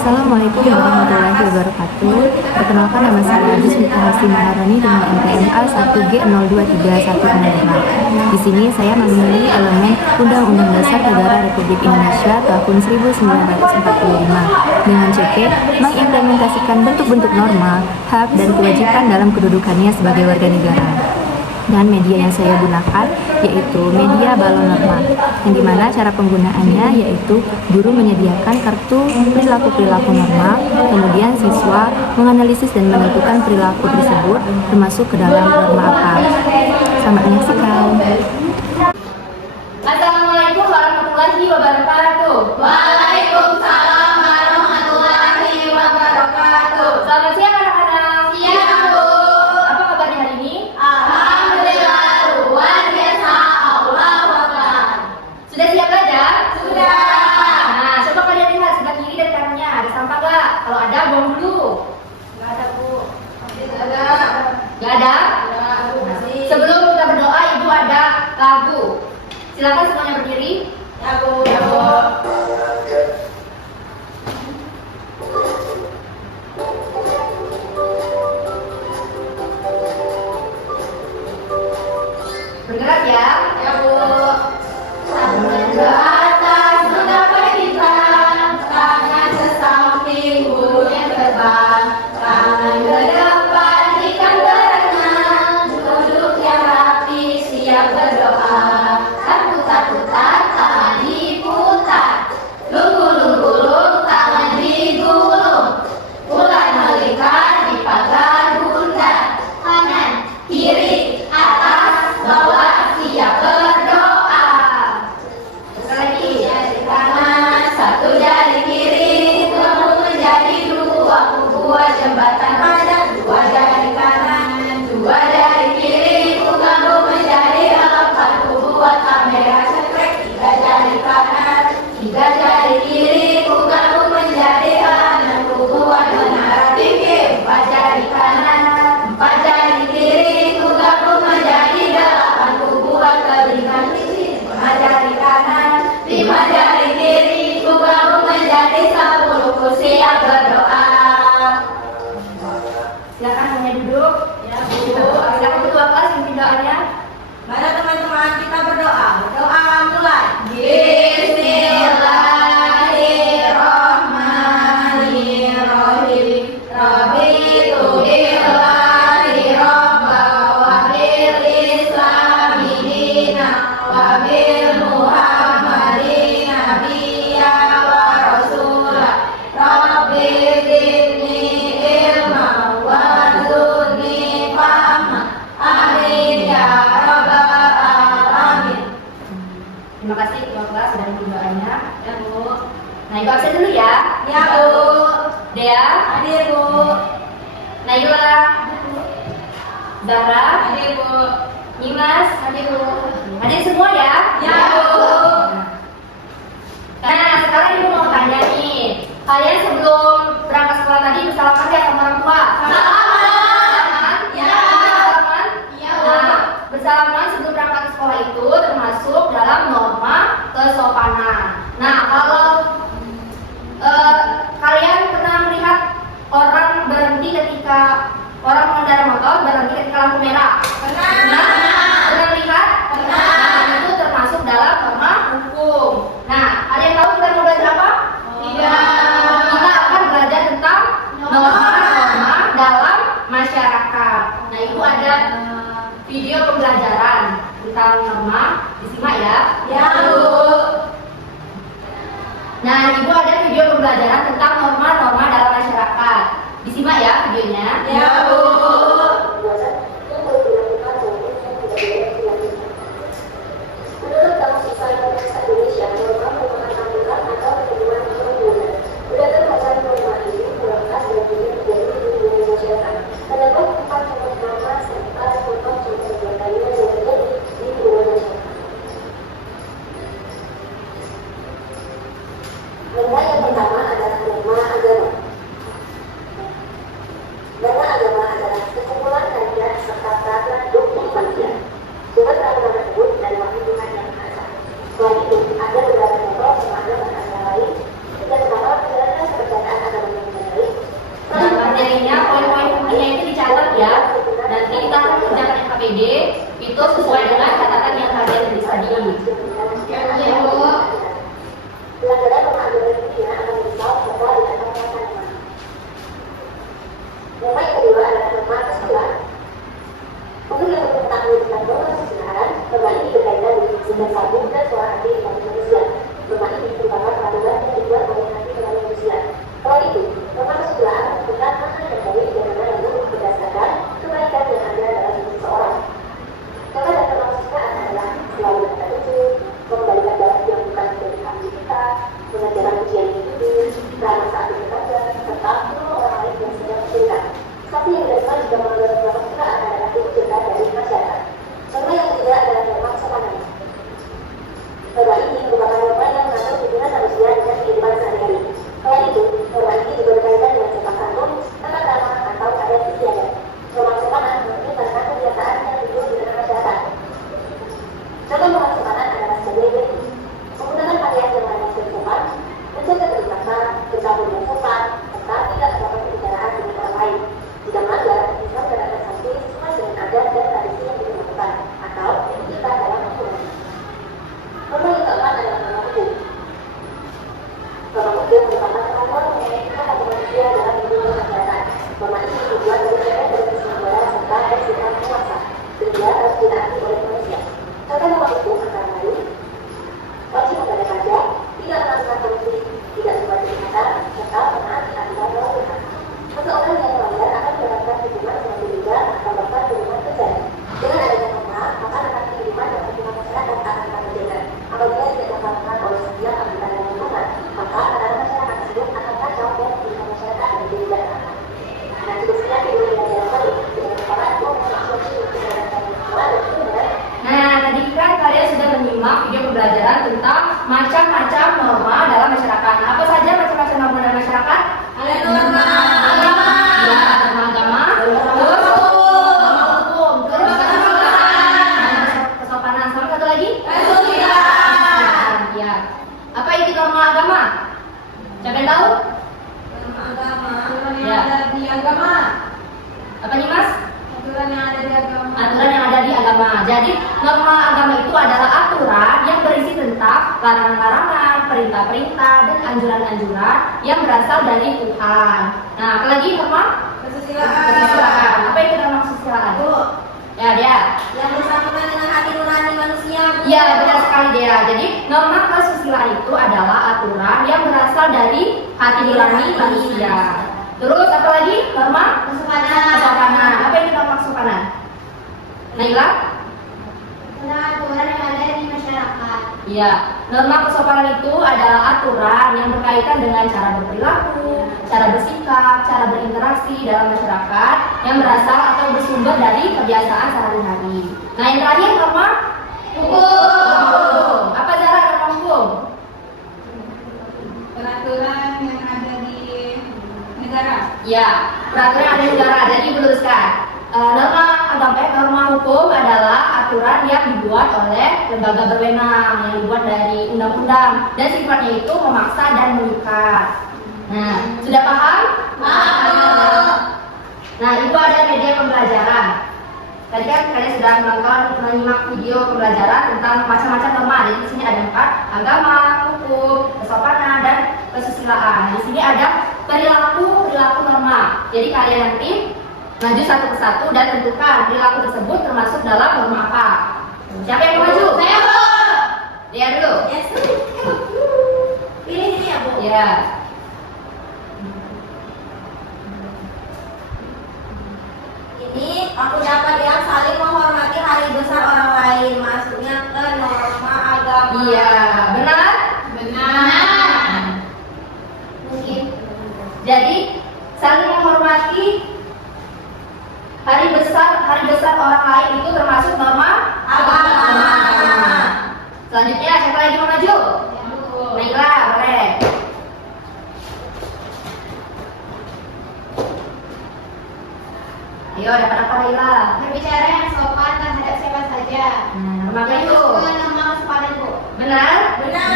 Assalamualaikum warahmatullahi wabarakatuh. Perkenalkan, nama saya Bismita Hasti Maharani dengan NPMA 1G02316. Di sini saya memilih elemen Undang-Undang Dasar Negara Republik Indonesia tahun 1945 dengan CK mengimplementasikan bentuk-bentuk norma, hak, dan kewajiban dalam kedudukannya sebagai warga negara. Dan media yang saya gunakan yaitu media balon norma, yang dimana cara penggunaannya yaitu guru menyediakan kartu perilaku-perilaku norma, kemudian siswa menganalisis dan menentukan perilaku tersebut termasuk ke dalam norma apa. Selamat menyaksikan. Assalamualaikum warahmatullahi wabarakatuh. Waalaikumsalam warahmatullahi wabarakatuh. Selamat siang anak-anak. Siang, Bu. Apa kabarnya hari ini? Alhamdulillah, luar biasa. Allahu Akbar. Sudah siap belajar? Sudah. Nah, coba kalian lihat sebelah kiri dan kanannya. Ada sampah nggak? Kalau ada, buang dulu. Nggak ada, Bu. Nggak ada. Nggak ada? Sebelum kita berdoa, Ibu ada lagu. Silakan semuanya berdiri. Ya, Bu. Ya, Bu. Bergerak ya. Ya, Bu. Tangan ke atas, mendapat hitam. Tangan ke samping, burung terbang. Tangan ke depan, ikan berenang. Duduk yang rapi, siap berdoa. Putar-putar, tangan diputar. Lunggu-lunggu, tangan digulung. Ular melingkar di pagar bundar. Kanan, kiri, atas, bawah, siap berdoa. Lagi jari kanan, satu jari kiri, gabung menjadi dua, buat jembatan ada. Dua jari kanan, dua jari kiri, gabung menjadi empat, buat kamera cekrek. Tiga jari kanan, tiga jari kiri, gabung menjadi enam, buat menara tinggi. Empat jari kanan, empat jari kiri, gabung menjadi delapan, buat telinga tinggi. Lima jari kanan, lima jari kiri, gabung menjadi 10, siap berdoa. Silakan semuanya duduk. Ya, Silakan ketua kelas pimpin doanya. Mari teman-teman kita berdoa. Doa mulai. Bismillahirrahmanirrahim. Raditu billahi rabba wa bil islami dina wa bil muhammadin nabiyya wa rasula. Rabbi zidni ilma warzuqni fahma. Amin ya rabbal alamin. Terima kasih ketua kelas sudah pimpin doanya. Ya, Bu. Nah, Ibu absen dulu ya. Ya, Bu. Dea, Hadir, Bu. Naila, Zara, Hadir, Bu. Nimas, Hadir, Bu. hadir semua ya. Ya, Bu. Nah, sekarang Ibu mau tanya nih, kalian sebelum berangkat sekolah tadi bersalaman ya sama orang tua? Bersalaman? Ya. Bersalaman? Ya, Bu. Nah, bersalaman sebelum berangkat ke sekolah itu termasuk dalam norma kesopanan. Nah, kalau kalian pernah melihat orang berhenti ketika orang mengendarai motor berhenti ketika lampu merah? Pernah. Pernah lihat? Pernah. Nah, itu termasuk dalam norma hukum. Nah, kalian tahu kita mau belajar apa? Tidak. Kita akan belajar tentang norma-norma dalam masyarakat. Nah, itu ada video pembelajaran tentang norma. Disimak ya. Ya, Bu. Nah, Ibu ada video pembelajaran tentang norma-norma dalam masyarakat. Disimak ya videonya. Ya, Bu. Menurut Bank Siswa Universitas Indonesia, norma merupakan aturan atau ketentuan undang-undang. Berdasarkan bacaan norma ini, berangkat dari menjadi hubungan masyarakat. Terdapat 4 contoh norma serta contoh perbuatan yang terjadi di hubungan masyarakat. KPD itu sesuai dengan catatan yang kalian tulis tadi. Ya, Bu. Pelanggaran norma agama ini akan menyesal serta tidak akan melakukan norma yang kedua adalah norma kesusilaan. Untuk yang mengetahui tentang norma kesusilaan, norma ini berkaitan dengan sikap sabuk dan suara hati dalam manusia. Norma ini merupakan peraturan yang dibuat oleh hati dalam manusia. Selain itu, norma kesusilaan menentukan hak yang terkait dengan lalu berdasarkan kebaikan yang ada dalam hidup seseorang. Maka dasar norma kesusilaan adalah selalu kata jujur, mengembalikan barang yang bukan dari hak kita, mengajarkan ujian individu, ramah saat bekerja, serta menolong orang lain yang sedang kesulitan. Tapi yang kedua juga menurut norma kesusilaan adalah diwujudkan dari masyarakat. Norma yang ketiga adalah norma kesopanan. Norma ini merupakan norma yang mengatur hubungan manusia dengan kehidupan sehari-hari. Selain itu, norma ini juga berkaitan dengan sopan santun, tata krama, atau adat istiadat. Norma kesopanan ini tentang kebiasaan yang timbul di tengah masyarakat. Contoh norma kesopanan adalah sebagai berikut: menggunakan pakaian yang layak dan sopan, menjaga keikhlasan, bercampur dengan sopan, serta tidak melakukan pembicaraan dengan orang lain. Jika melanggar, bisa mendapatkan sanksi sesuai dengan adat dan tradisi yang dilakukan atau diikutkan dalam hukuman. Norma yang keempat adalah norma hukum. Norma hukum merupakan kemampuan mengenai hak manusia dalam hidup masyarakat. Norma ini dibuat dari prinsip negara serta dari sifat penguasa, sehingga harus ditaati oleh manusia. Contoh norma hukum antara lain: wajib membayar pajak, tidak melakukan korupsi, tidak membuat kejahatan, serta menaati aturan lalu lintas. Seseorang yang melanggar akan mendapatkan hukuman dengan denda atau bahkan hukuman penjara. Dengan adanya norma, maka akan kehidupan dan hubungan masyarakat akan berbeda. Apabila tidak dilaksanakan oleh setiap anggota dan lingkungan, maka tatanan masyarakat tersebut akan kacau dan kehidupan masyarakat menjadi berantakan. Nah, cukup sekian video pembelajaran kali dengan kepala Nah, tadi kan kalian sudah menyimak video pembelajaran tentang macam-macam norma dalam masyarakat. Nah, apa saja macam-macam norma dalam masyarakat? Ada norma agama, ya, norma agama, terus norma hukum, terus kesopanan, sama satu lagi? Kesusilaan. Ya. Apa itu norma agama? Siapa yang tahu? norma agama. Aturan yang Ya. ada di agama. Apa nih, Mas? Aturan yang ada di agama. Aturan yang ada di agama. Jadi norma agama itu adalah aturan yang berisi tentang larangan-larangan, perintah-perintah, dan anjuran-anjuran yang berasal dari Tuhan. Nah, apalagi norma kesusilaan. Apa itu norma kesusilaan? Bu, Ya, dia. yang bersangkutan dengan hati nurani manusia. Bu. Iya, benar sekali dia. Jadi norma kesusilaan itu adalah aturan yang berasal dari hati nurani manusia. Terus apa lagi? Norma kesopanan. Apa itu norma kesopanan? Naila? aturan yang ada di masyarakat. Iya, norma kesopanan itu adalah aturan yang berkaitan dengan cara berperilaku, cara bersikap, cara berinteraksi dalam masyarakat yang berasal atau bersumber dari kebiasaan sehari-hari. Nah, yang terakhir norma hukum. Apa cara norma hukum? Peraturan yang ada di negara. Ya, peraturan yang ada di negara. Jadi meluruskan. Norma hukum adalah aturan yang dibuat oleh lembaga berwenang, yang dibuat dari undang-undang dan sifatnya itu memaksa dan mengikat. Nah, sudah paham? Nah, itu ada media pembelajaran. Tadi kan kalian sudah menyimak video pembelajaran tentang macam-macam norma. Jadi di sini ada 4: agama, hukum, kesopanan, dan kesusilaan. Di sini ada perilaku norma. Jadi kalian nanti maju satu persatu dan tentukan perilaku tersebut termasuk dalam norma apa. Siapa yang mau maju? Saya, Bu. Dia dulu. Yes. Pilih ini ya, Bu. Ya. Ini aku dapat yang saling menghormati hari besar orang lain. Masuknya ke norma agama. Iya, benar? Benar. Mungkin. Jadi saling menghormati hari besar orang lain itu termasuk norma Agama. Selanjutnya siapa lagi mau maju? Naila, boleh. Ayo, dapat apa Naila? Berbicara yang sopan terhadap siapa saja. Norma apa itu? Norma kesopanan, Bu. Benar? Benar.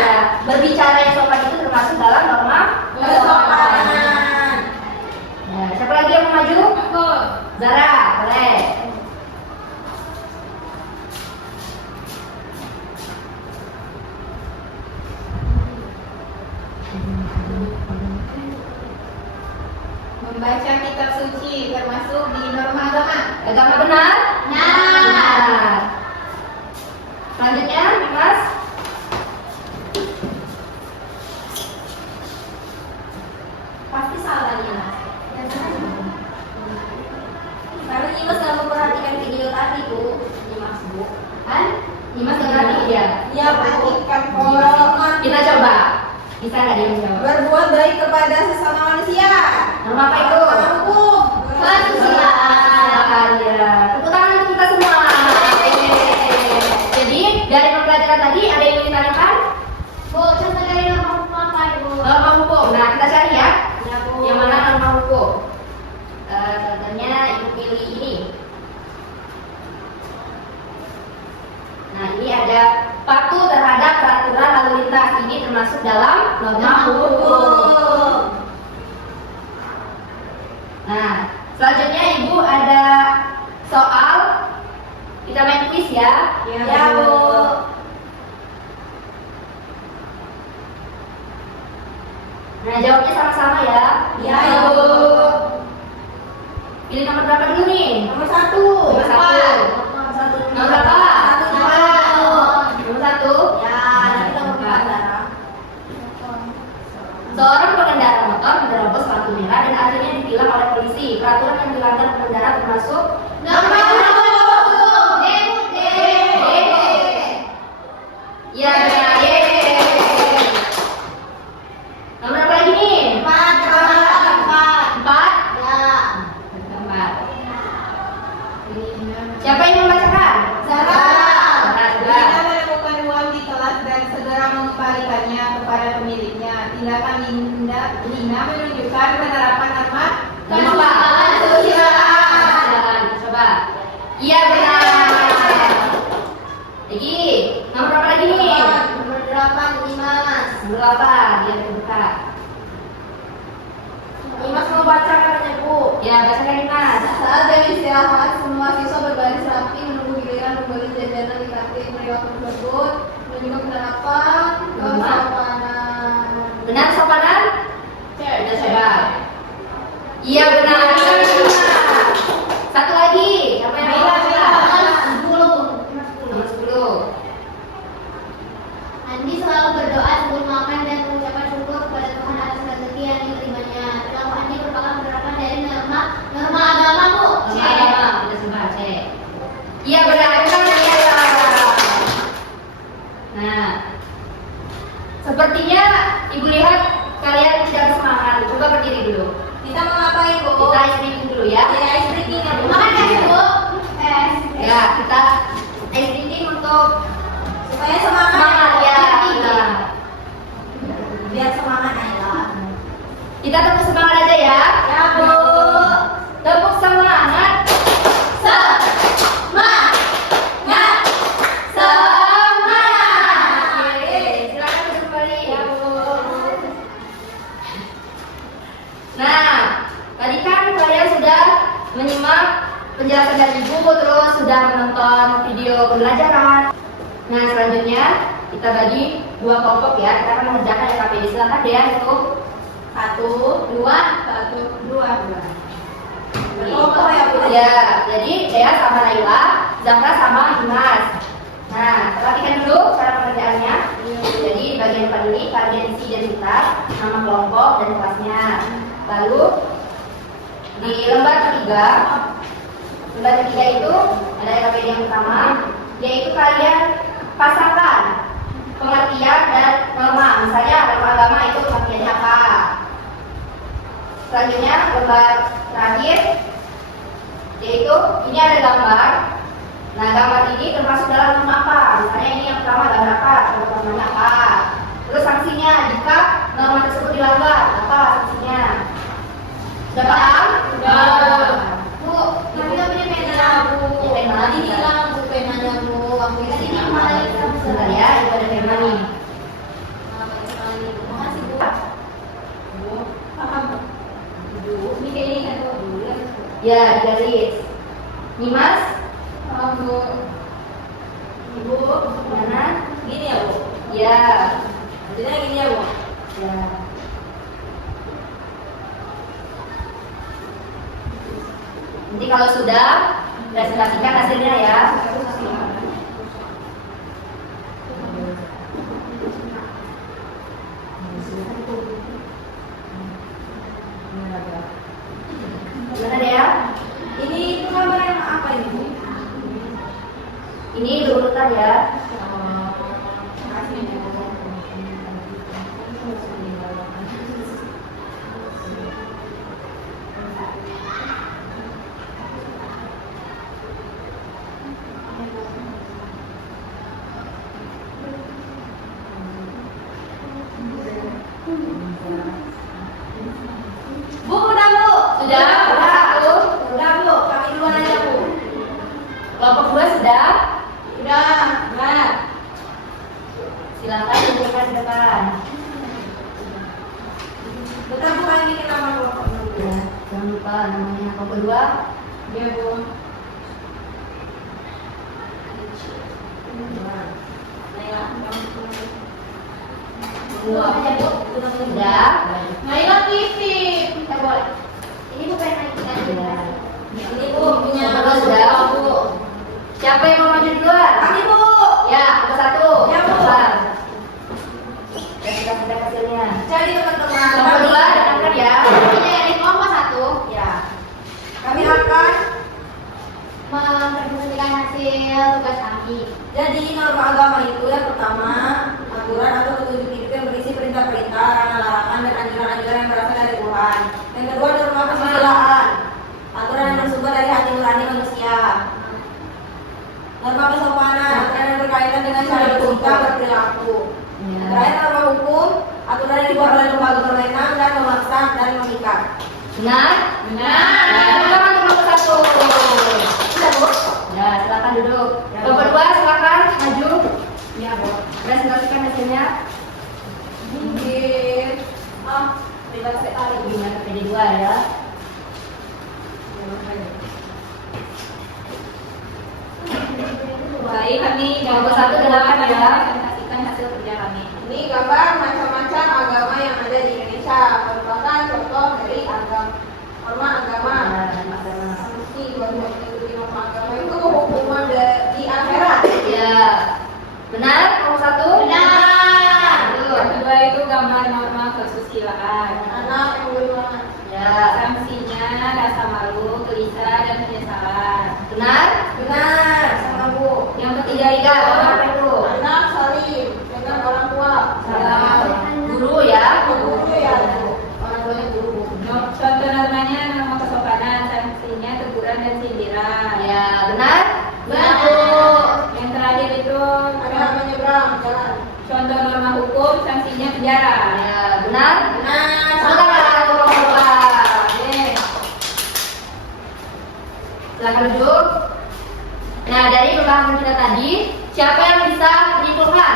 Ya. Berbicara yang sopan itu termasuk dalam norma Kesopanan. Ya, siapa lagi yang mau maju? Aku. Zara, boleh. Membaca kitab suci termasuk di norma agama. Agama benar? Benar. Selanjutnya, Mas. Pasti salah tadi Mas. Karena Nyimas nggak memperhatikan video tadi Bu. Nyimas Bu. Kan? Nyimas ngerti ya? Ya perhatikan pola. Kita coba. Bisa nggak dia menjawab? Berbuat baik kepada sesama manusia. Norma apa itu? Norma hukum. Kemanusiaan. Ya. Tepuk tangan untuk kita semua. Jadi dari pembelajaran tadi ada yang ingin ditanyakan? Bu, contoh dari norma hukum apa Ibu? Norma hukum. Nah, kita cari ya. Ya Bu. Yang mana norma hukum? Contohnya Ibu pilih ini. Nah, ini ada patuh terhadap peraturan lalu lintas. Ini termasuk dalam norma hukum. Nah, selanjutnya Ibu ada soal. Kita main quiz ya. Ya Bu. Nah, jawabnya sama-sama ya. Ya Bu. Pilih nomor berapa dulu nih? Nomor 1. Nomor 1. Nomor berapa? Nomor 1. Ya, nanti nomor 4. Seorang pengendara motor menerobos lampu merah dan akhirnya ditilang oleh polisi. Peraturan yang dilanggar pengendara termasuk Norma hukum. Ya, benar. Yeay. Nomor berapa lagi nih? 4. 4. Ya. 4. Siapa yang membacakan? Sarah. Sarah juga. Bila menemukan uang di kelas dan segera mengembalikannya kepada pemiliknya, tindakan Lina menunjukkan penerapan norma Norma apa? Kesusilaan. Coba. Iya benar. Lagi. Nomor berapa lagi nih? Nomor 8, Nyimas. Nomor apa? Dia terbuka. Nyimas mau baca katanya Bu. Ya, bacakan nih Mas. Saat jam istirahat, semua siswa berbaris rapi menunggu giliran membeli jajanan di kantin. Perilaku tersebut menunjukkan penerapan kesopanan. Benar sopanan? Kita coba. Iya benar. Satu lagi. Siapa yang mau baca? Nomor 10. Andi selalu berdoa sebelum makan dan mengucapkan syukur kepada Tuhan atas rezeki yang diterimanya. Perilaku Andi merupakan penerapan dari norma agama Bu. Norma agama. Kita coba cek. Iya benar. Iya. Nah, sepertinya Ibu lihat kalian tidak bersemangat. Coba berdiri dulu. Kita mau ngapain Bu? Kita istirahat dulu ya. Ya, istri ya Bu. Makan ya Bu. Ya, kita istirahat untuk Supaya semangat. semangat ya. Nah, Biar semangat Ayla. kita tepuk semangat aja ya. Ya Bu. Tepuk semangat. Semangat. Semangat. Oke, silakan duduk kembali. Ya Bu. Nah, tadi kan kalian sudah menyimak penjelasan dari Ibu, terus sudah menonton video pembelajaran. Nah, selanjutnya kita bagi dua kelompok ya. Kita akan mengerjakan LKPD. Silakan deh untuk 1, 2, 1, 2. kelompok ya. Jadi Dea sama Naila, Zahra sama Dimas. Nah, perhatikan dulu cara pengerjaannya. Jadi bagian depan ini kalian isi identitas, nama kelompok dan kelasnya. Lalu di lembar ketiga itu ada LKPD yang pertama, yaitu kalian pasangkan pengertian dan norma. Misalnya norma agama itu pengertiannya apa. Selanjutnya lembar terakhir, yaitu ini ada gambar. Nah, gambar ini termasuk dalam norma apa. Misalnya ini yang pertama gambar apa, normanya apa. Terus sanksinya jika norma tersebut dilanggar, apa sanksinya. Sudah paham? Sudah. Bu, kami punya pena Bu. Ya, pena. Tadi bilang Bu penanya Bu. Aku Tadi ini ini malah sebentar ya, itu ada firman nih. Makasih Bu. Paham? Ini kayaknya kan dulu. Ya, garis. Nimas, Paham Bu. Ibu, mana? gini ya Bu. Ya, Maksudnya gini ya Bu. ya. Nanti kalau sudah presentasikan hasilnya ya. Gimana ya? Ini itu gambar yang apa ini? Ini urutan ya. Bu, udah Bu. Sudah? Satu. Udah Bu, kami duluan aja Bu. Kelompok 2 sudah? Udah. Nah. Silakan tunjukkan di depan. Bentar Bu, kami bikin nama kelompok dulu. Ya, jangan lupa namanya kelompok 2. Iya Bu. Dua. Sudah? Naila TV. Kita boleh. Ini bukan naikkan. Ya. Ini Bu punya Kelompok sudah? Bu. Siapa yang mau maju duluan? Kami Bu. Ya, kelompok 1. Ya, Bu. Presentasikan hasilnya. Jadi teman-teman, Kelompok 2 dengarkan ya. Ini dari kelompok 1 Ya. kami akan mempresentasikan hasil tugas kami. jadi norma agama itu yang pertama aturan atau petunjuk hidup yang berisi perintah-perintah, larangan-larangan dan anjuran-anjuran yang berasal dari Tuhan. Yang kedua norma kesusilaan, aturan yang bersumber dari hati nurani manusia. Norma kesopanan, aturan yang berkaitan dengan cara bersikap berperilaku. Ya. Terakhir norma hukum, aturan yang dibuat oleh lembaga berwenang dan memaksa dan mengikat. Benar? Benar. Silakan kelompok 1. Sudah Bu? Ya, silakan duduk. Ya, Kelompok 2 silakan maju. Iya Bu. Presentasikan hasilnya. Mungkin bebas sekali. Gimana PD2 ya? Baik, kami Kelompok 1 dengarkan ya. presentasikan hasil kerja kami. Ini gambar macam-macam agama yang ada di Indonesia merupakan contoh dari norma agama. Sanksi bagi mengikuti norma agama itu hukuman di akhirat. Ya. Benar? Kelompok 1? Benar. Yang kedua itu gambar norma kesusilaan. Anak yang berdoa. Ya. Sanksinya rasa malu, gelisah, dan penyesalan. Benar? Benar, sama Bu. Yang ketiga apa itu? Anak salim dengan orang tua. Salam. Guru ya. Guru ya Bu. Orang tuanya guru. Contoh normanya norma kesopanan, sanksinya teguran dan sindiran. Ya, benar? Benar. Yang terakhir itu Anak menyeberang jalan. contoh norma hukum, sanksinya penjara. Ya, benar? Benar, Silakan kelompok 2. Oke. Silakan duduk. Nah, dari pembahasan kita tadi, siapa yang bisa menyimpulkan?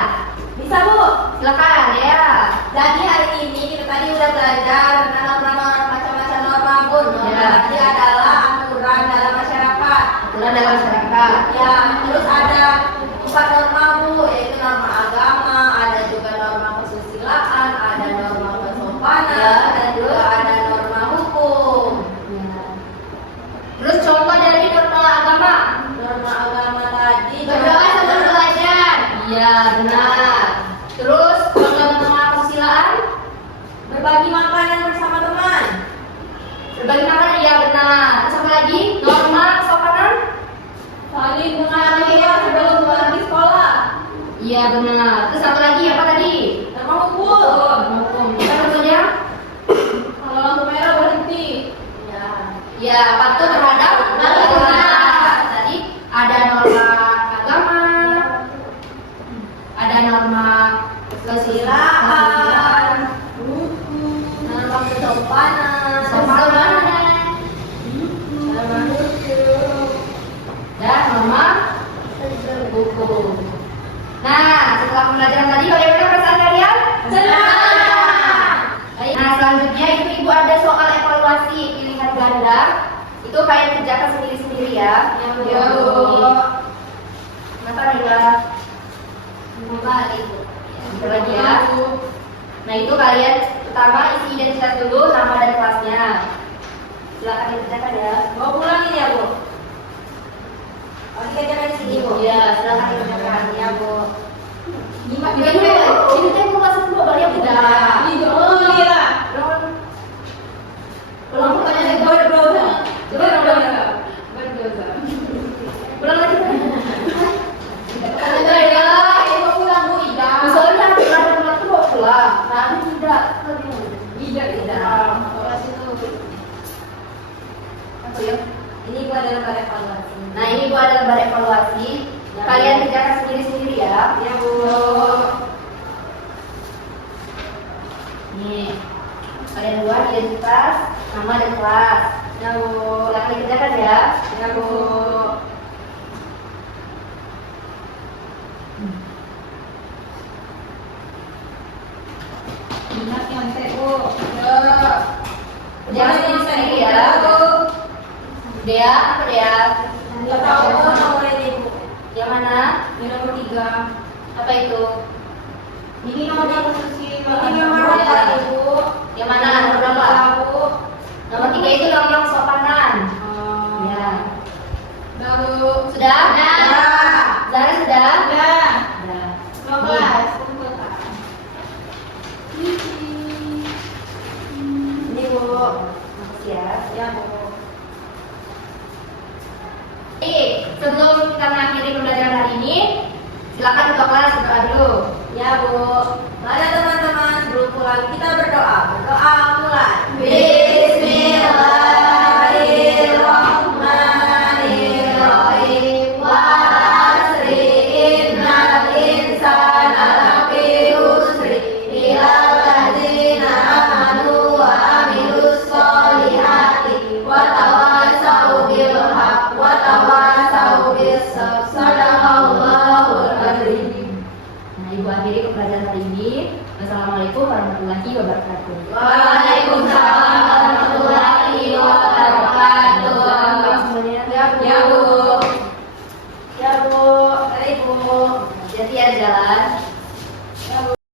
Bisa Bu. Silakan ya. Jadi hari ini kita tadi udah belajar tentang macam-macam norma Bu. Norma Ya. tadi adalah aturan dalam masyarakat. Aturan dalam masyarakat. Ya, terus ada 4 norma Bu, yaitu norma agama, ada juga norma kesusilaan, ada norma kesopanan, Ya. dan juga ada norma hukum. Ya. Terus contoh dari norma agama. Norma agama tadi Berdoa sebelum belajar. Iya, benar. Terus contoh norma kesusilaan. berbagi makanan bersama teman. Berbagi makanan, ya benar. Terus apa lagi? Norma kesopanan. Saling menghargai sebelum pergi sekolah. Iya, benar. Terus satu lagi apa tadi? Norma hukum. Hukum. Kita contohnya? Kalau lampu merah berhenti. Ya. Ya, patuh terhadap aturan. Tadi ada norma agama, ada norma kesusilaan, Norma kesopanan. Norma hukum. dan norma hukum. Nah, setelah pembelajaran tadi bagaimana perasaan kalian? Senang. Baik. Nah, selanjutnya itu ibu ada soal evaluasi pilihan ganda. Itu kalian kerjakan sendiri-sendiri ya. Yang Ya, Bu. Kenapa Nila? Itu lagi ya. Nah, itu kalian pertama isi identitas dulu, nama dan kelasnya. Silakan dikerjakan ya. Mau pulangin ya Bu? Selamat mengerjakan ya Bu. Nyimak Ini teh mau masuk dulu balik ya Bu. Oh iya. Ulang pertanyaan itu. Ulang lagi. Misalnya pulang tuh mau pulang, tapi tidak. Apa ya? Ini gua adalah lembar evaluasi. Nah ini Bu adalah lembar evaluasi. Kalian kerjakan sendiri-sendiri ya. Ya Bu. Nih, kalian buat identitas, nama dan kelas. Ya Bu. Silahkan dikerjakan ya. Ya Bu. Minat yang Bu. Jangan sendiri-sendiri ya. Dea, apa Dea? Nggak tahu nomornya nih Bu. Yang mana? Ini nomor 3. Apa itu? Ini nomornya posisi. Ini Ya. nomor 4 Ibu. Yang mana? Nomor berapa? Bu. Nomor 3 itu yang sopanan. Ya. Udah Bu. Sudah? Zara sudah? Udah. Sudah. 15. Kumpulkan. Ini Bu. Makasih ya. Ya Bu. Sebelum kita mengakhiri pembelajaran hari ini, silakan ketua kelas berdoa dulu. Ya Bu. Mari teman-teman sebelum pulang kita berdoa. Berdoa mulai. Bismillahirrahmanirrahim. Wa asri innal insana lafi khusri illa alladzina amanu wa amilus solihati wa tawassaw bil haqq wa tawassaw bis sabr. Sadaqallahul azim. Nah, Ibu akhiri pembelajaran hari ini. Wassalamualaikum warahmatullahi wabarakatuh. Waalaikumsalam